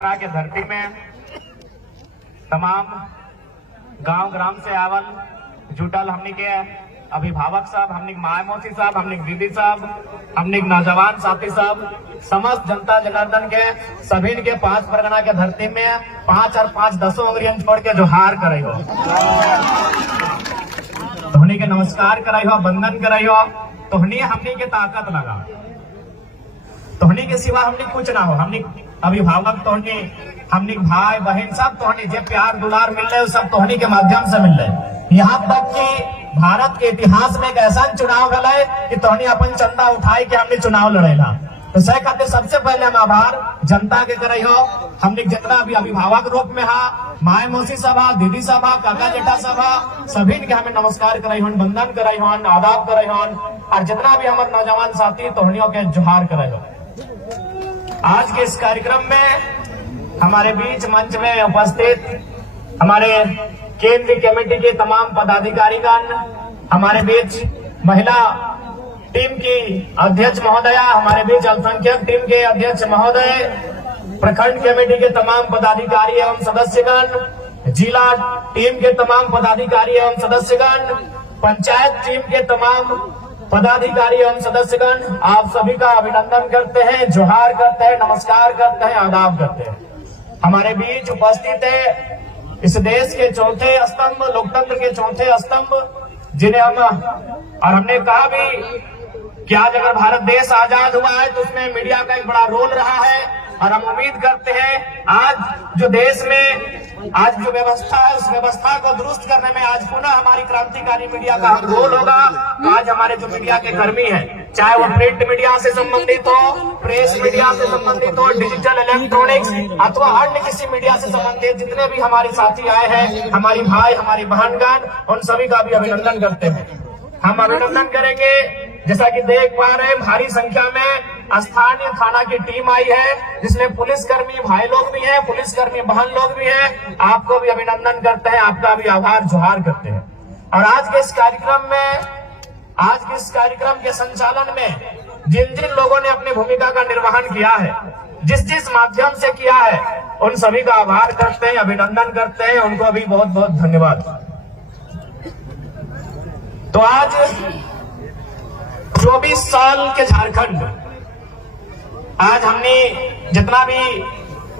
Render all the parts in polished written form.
के धरती में तमाम गांव ग्राम से आवल जुटल हमनी के अभिभावक साहब, हमनी के माय मौसी साहब, हमनी के दीदी साहब, हमनी के नौजवान साथी साहब, समस्त जनता जनार्दन के सभी के 5 परगना के धरती में 5 और 5 10 उंगलियन छोड़ के जोहार करे हो, तोहनी के नमस्कार कराई हो, वंदन कराई हो। तोहनी हमनी के ताकत लगा, तोहनी के सिवा हमनी कुछ ना हो। हमनी अभिभावक तोहनी, हमनी भाई बहन सब तोहनी जे प्यार दुलार मिल रहे सब तोहनी के माध्यम से मिल रहे। यहाँ तक कि भारत के इतिहास में एक ऐसा चुनाव गए कि तोहनी अपन चंदा उठाई के हमने चुनाव लड़ेला। तो सही कहते सबसे पहले हम आभार जनता के करे हो। हमने जितना भी अभिभावक रूप में हा, माय मौसी सभा, दीदी सभा, काका जेठा सभा, सभी के हमें नमस्कार कराई हन, वंदन कराई हन, आदाब कराई हन, और जितना भी हमारे नौजवान साथी तोहनियों के जोहार कराई हो। आज के इस कार्यक्रम में हमारे बीच मंच में उपस्थित हमारे केंद्रीय कमेटी के तमाम पदाधिकारीगण, हमारे बीच महिला टीम की अध्यक्ष महोदया, हमारे बीच अल्पसंख्यक टीम के अध्यक्ष महोदय, प्रखंड कमेटी के तमाम पदाधिकारी एवं सदस्यगण, जिला टीम के तमाम पदाधिकारी एवं सदस्यगण, पंचायत टीम के तमाम पदाधिकारी एवं सदस्यगण, आप सभी का अभिनंदन करते हैं, जोहार करते हैं, नमस्कार करते हैं, आदाब करते हैं। हमारे बीच उपस्थित है इस देश के चौथे स्तंभ, लोकतंत्र के चौथे स्तंभ, जिन्हें हमने कहा भी कि आज अगर भारत देश आजाद हुआ है तो उसमें मीडिया का एक बड़ा रोल रहा है, और हम उम्मीद करते हैं आज जो देश में आज जो व्यवस्था है उस व्यवस्था को दुरुस्त करने में आज पुनः हमारी क्रांतिकारी मीडिया का रोल होगा। आज हमारे जो मीडिया के कर्मी हैं, चाहे वो प्रिंट मीडिया से संबंधित हो, प्रेस मीडिया से संबंधित हो, डिजिटल इलेक्ट्रॉनिक्स अथवा अन्य किसी मीडिया से संबंधित जितने भी हमारे साथी आए हैं, हमारी भाई, हमारी बहनगण, उन सभी का भी अभिनंदन करते हैं। हम अभिनंदन करेंगे। जैसा कि देख पा रहे हैं, भारी संख्या में स्थानीय थाना की टीम आई है, जिसमें पुलिसकर्मी भाई लोग भी हैं, पुलिसकर्मी बहन लोग भी हैं। आपको भी अभिनंदन करते हैं, आपका भी आभार जोहार करते हैं। और आज के इस कार्यक्रम के संचालन में जिन जिन लोगों ने अपनी भूमिका का निर्वहन किया है, जिस जिस माध्यम से किया है, उन सभी का आभार करते हैं, अभिनंदन करते हैं, उनको भी बहुत बहुत धन्यवाद। तो आज 24 साल के झारखंड, आज हमने जितना भी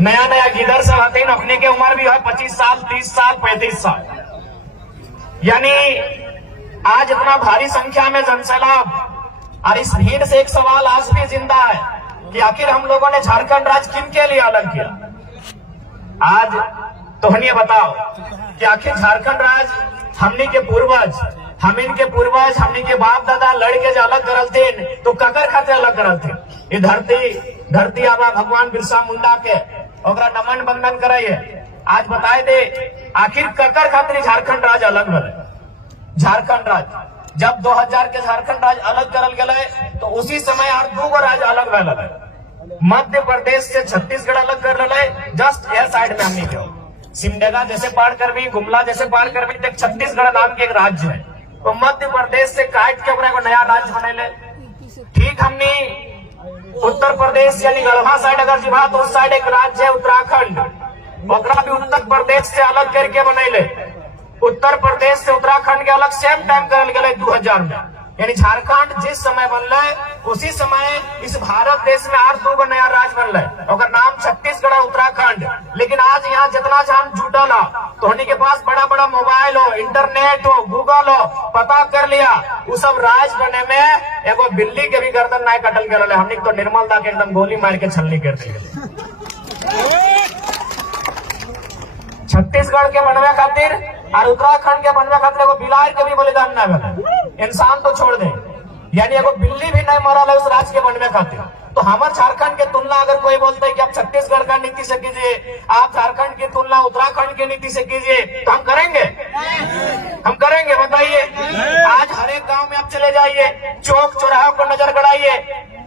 नया नया गिदर सब आते हैं, अपने के उम्र भी है 25 साल, 30 साल, 35 साल, यानी आज इतना भारी संख्या में जनसैलाब, और इस भीड़ से एक सवाल आज भी जिंदा है कि आखिर हम लोगों ने झारखंड राज्य किन के लिए अलग किया। आज तोहनी बताओ कि आखिर झारखंड राज्य हमनी के पूर्वज, हमनी के बाप दादा लड़के जो अलग करल थे तो ककर खाते अलग करल थे। ये धरती आबा भगवान बिरसा मुंडा के ओकरा नमन बंदन कराइए। आज बताए दे आखिर ककर खातिर झारखंड राज्य अलग रहे। झारखंड राज्य जब 2000 के झारखंड राज्य अलग करल गए तो उसी समय और 2 राज्य अलग रहे। मध्य प्रदेश से छत्तीसगढ़ अलग कर रहे, जस्ट एयर साइड में हमनी के सिमडेगा जैसे पार कर भी, गुमला जैसे पार कर भी, छत्तीसगढ़ नाम के एक राज्य है, तो मध्य प्रदेश से काट के को नया राज्य बने। ठीक हमने उत्तर प्रदेश यानी गढ़वा साइड अगर जीवा तो उस साइड एक राज्य है उत्तराखंड, ओकरा भी उत्तर प्रदेश से अलग करके बनैले। उत्तर प्रदेश से उत्तराखंड के अलग सेम टाइम करल गए 2000 में, यानी झारखंड जिस समय बनले उसी समय इस भारत देश में और 2 नया राज्य बनले, ओकर नाम छत्तीसगढ़ और उत्तराखंड। लेकिन आज यहाँ जितना जान जुटल हो, तोहनी के पास बड़ा बड़ा मोबाइल हो, इंटरनेट हो, गूगल हो, पता कर लिया, वो सब राज्य बने में एगो बिल्ली के भी गर्दन नहीं कटल गए। हमने तो निर्मल दा के एकदम गोली मार के छलनी कर दी। छत्तीसगढ़ के बनवे खातिर और उत्तराखंड के बनवे खातिर एगो बिलार के भी बलिदान न मिले, इंसान तो छोड़ दे, यानी एगो बिल्ली भी नहीं मरल है उस राज्य के बनवे खातिर। तो हमारे झारखंड के तुलना अगर कोई बोलता है कि आप छत्तीसगढ़ का नीति से कीजिए, आप झारखंड की तुलना उत्तराखंड की नीति से कीजिए, तो हम करेंगे, हम करेंगे, बताइए। आज हर एक गांव में आप चले जाइए, चौक चौराहों पर नजर गड़ाइए,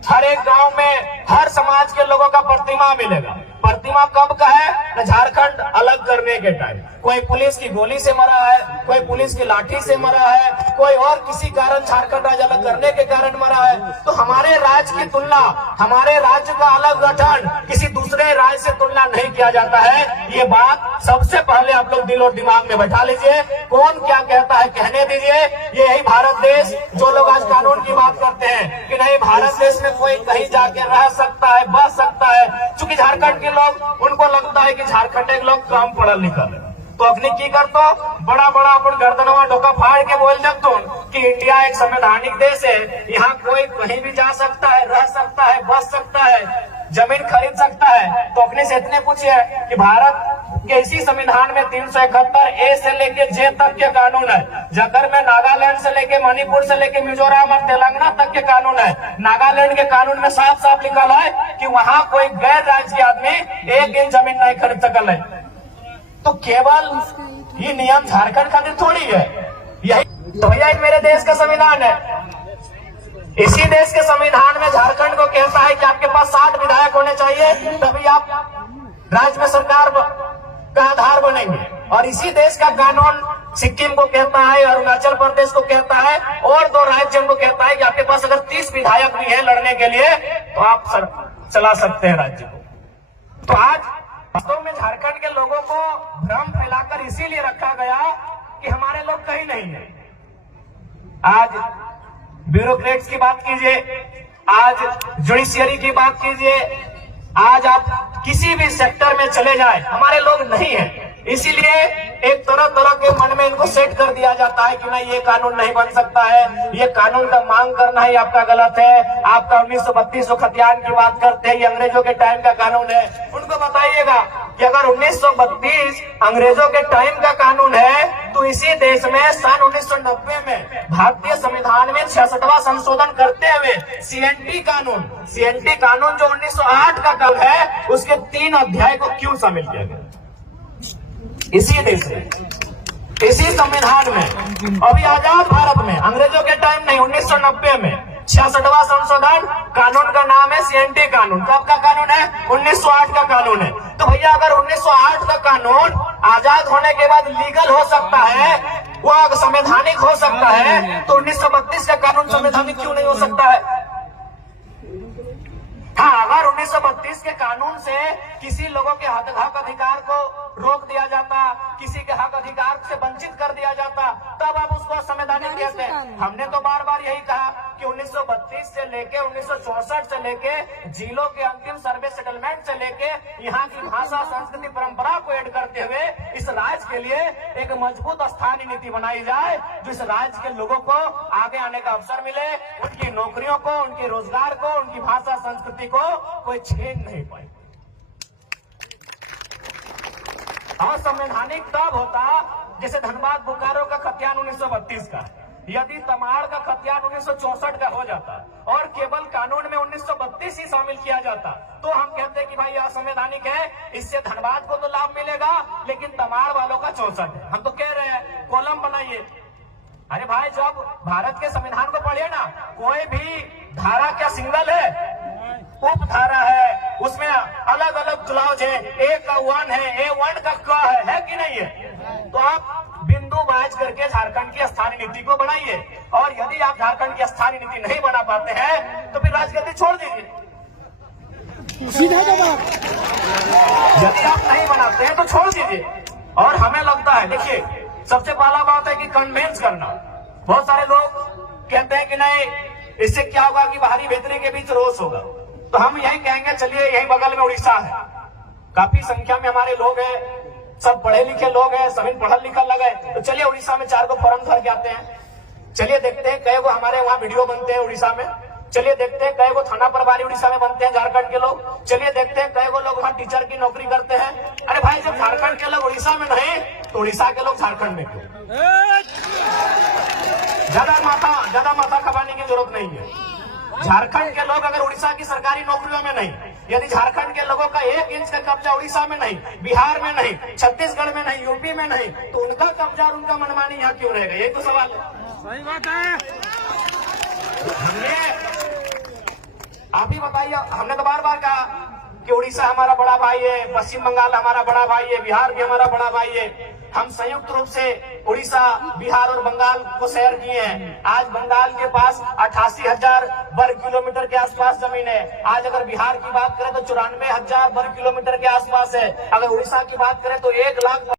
हर एक गांव में हर समाज के लोगों का प्रतिमा मिलेगा। प्रतिमा कब का है न झारखंड अलग करने के टाइम। कोई पुलिस की गोली से मरा है, कोई पुलिस की लाठी से मरा है, कोई और किसी कारण झारखंड राज्य अलग करने के कारण मरा है। तो हमारे राज्य की तुलना, हमारे राज्य का अलग गठन किसी दूसरे राज्य से तुलना नहीं किया जाता है। ये बात सबसे पहले आप लोग दिल और दिमाग में बैठा लीजिए। कौन क्या कहता है कहने दीजिए। ये यही भारत देश, जो लोग आज कानून की बात करते हैं कि नहीं भारत देश में कोई कहीं जाके रह सकता है, बस सकता है, क्योंकि झारखंड के लोग, उनको लगता है कि झारखंड के लोग कम पढ़ल लिखल है। तो अखनी की करतो बड़ा बड़ा अपन गर्दनवा डोका फाड़ के बोल सकते कि इंडिया एक संवैधानिक देश है, यहाँ कोई कहीं भी जा सकता है, रह सकता है, बस सकता है, जमीन खरीद सकता है। तो अपने से इतने पूछिए कि भारत के इसी संविधान में 371 ए से लेके जे तक के कानून है। जगर में नागालैंड से लेके मणिपुर से लेके मिजोरम और तेलंगाना तक के कानून है। नागालैंड के कानून में साफ साफ लिखा है कि वहाँ कोई गैर राज्य के आदमी 1 इंच जमीन नहीं खरीद सकल है। तो केवल ये नियम झारखंड खातिर थोड़ी है, यही तो भैया मेरे देश का संविधान है। इसी देश के संविधान में झारखंड को कहता है कि आपके पास 60 विधायक होने चाहिए, तभी आप राज्य में सरकार का आधार बनेंगे। और इसी देश का कानून सिक्किम को कहता है, अरुणाचल प्रदेश को कहता है, और 2 राज्यों को कहता है कि आपके पास अगर 30 विधायक भी है लड़ने के लिए तो आप चला सकते हैं राज्य को। तो आज वास्तव में झारखंड के लोगों को भ्रम फैलाकर इसीलिए रखा गया कि हमारे लोग कहीं नहीं है। आज ब्यूरोक्रेट्स की बात कीजिए, आज जुडिशियरी की बात कीजिए, आज आप किसी भी सेक्टर में चले जाए हमारे लोग नहीं है। इसीलिए एक तरह तरह के मन में इनको सेट कर दिया जाता है कि नहीं ये कानून नहीं बन सकता है, ये कानून का मांग करना ही आपका गलत है। आपका 1932 खतियान की बात करते हैं, ये अंग्रेजों के टाइम का कानून है। उनको बताइएगा कि अगर 1932 अंग्रेजों के टाइम का कानून है तो इसी देश में सन 1990 में भारतीय संविधान में 66वां संशोधन करते हुए सीएनटी कानून जो 1908 का कानून है उसके 3 अध्याय को क्यों शामिल किया गया? इसी देश में, इसी संविधान में, अभी आजाद भारत में, अंग्रेजों के टाइम नहीं, 1990 में 66वां संशोधन, कानून का नाम है सीएनटी कानून। कब का कानून है? 1908 का कानून है। तो भैया अगर 1908 का कानून आजाद होने के बाद लीगल हो सकता है, वो संवैधानिक हो सकता है, तो 1932 का कानून संवैधानिक क्यों नहीं हो सकता है? हाँ, अगर 1932 के कानून से किसी लोगों के हक अधिकार को रोक दिया जाता, किसी के हक अधिकार से वंचित कर दिया जाता, तब आप उसको संवैधानिक कहते हैं। हमने तो बार बार यही कहा कि 1932 से लेके 1964 से लेके जिलों के अंतिम सर्वे सेटलमेंट से लेके यहाँ की भाषा संस्कृति परंपरा को ऐड करते हुए इस राज्य के लिए एक मजबूत स्थानीय नीति बनाई जाए, जो इस राज्य के लोगों को आगे आने का अवसर मिले, उनकी नौकरियों को, उनके रोजगार को, उनकी भाषा संस्कृति को कोई छीन नहीं पाए। असंवैधानिक तब होता जैसे धनबाद बोकारो का खतियान 1932 का, यदि तमाड़ का खतियान 1964 का हो जाता और केवल कानून में 1932 ही शामिल किया जाता तो हम कहते कि भाई असंवैधानिक है, इससे धनबाद को तो लाभ मिलेगा लेकिन तमाड़ वालों का 64 है। हम तो कह रहे हैं कॉलम बनाइए। अरे भाई जब भारत के संविधान को पढ़िए ना, कोई भी धारा क्या सिंगल है, उप धारा है, उसमें अलग अलग क्लॉज है, ए का 1 है, A1 का क है कि नहीं है? तो आप बिंदु बाज करके झारखंड की स्थानीय नीति को बनाइए, और यदि आप झारखंड की स्थानीय नीति नहीं बना पाते हैं तो फिर राजगद्दी छोड़ दीजिए। सीधा जवाब, यदि आप नहीं बनाते हैं तो छोड़ दीजिए। और हमें लगता है, देखिए सबसे पहला बात है कि कन्वेंस करना। बहुत सारे लोग कहते हैं कि नहीं, इससे क्या होगा कि बाहरी भीतरी के बीच रोष होगा। तो हम यही कहेंगे, चलिए यही बगल में उड़ीसा है, काफी संख्या में हमारे लोग हैं, सब पढ़े लिखे लोग हैं, सभी पढ़ल लिखल लगे, तो चलिए उड़ीसा में 4 फॉर्म भर के आते हैं। चलिए देखते हैं कई हमारे वहाँ वीडियो बनते हैं उड़ीसा में। चलिए देखते हैं कई थाना प्रभारी उड़ीसा में बनते हैं झारखंड के लोग। चलिए देखते हैं कई लोग वहाँ टीचर की नौकरी करते हैं। अरे भाई जब झारखंड के लोग उड़ीसा में नहीं तो उड़ीसा के लोग झारखंड में क्यों? ज्यादा माथा खपाने की जरूरत नहीं है। झारखंड के लोग अगर उड़ीसा की सरकारी नौकरियों में नहीं, यदि झारखंड के लोगों का 1 इंच का कब्जा उड़ीसा में नहीं, बिहार में नहीं, छत्तीसगढ़ में नहीं, यूपी में नहीं, तो उनका कब्जा और उनका मनमानी यहाँ क्यों रहेगा? यही तो सवाल है। सही बात है। हमने आप ही बताइए, हमने तो बार बार कहा कि कि उड़ीसा हमारा बड़ा भाई है, पश्चिम बंगाल हमारा बड़ा भाई है, बिहार भी हमारा बड़ा भाई है। हम संयुक्त रूप से उड़ीसा, बिहार और बंगाल को शेयर किए हैं। आज बंगाल के पास 88,000 वर्ग किलोमीटर के आसपास जमीन है। आज अगर बिहार की बात करें तो 94,000 वर्ग किलोमीटर के आसपास है। अगर उड़ीसा की बात करें तो 1 लाख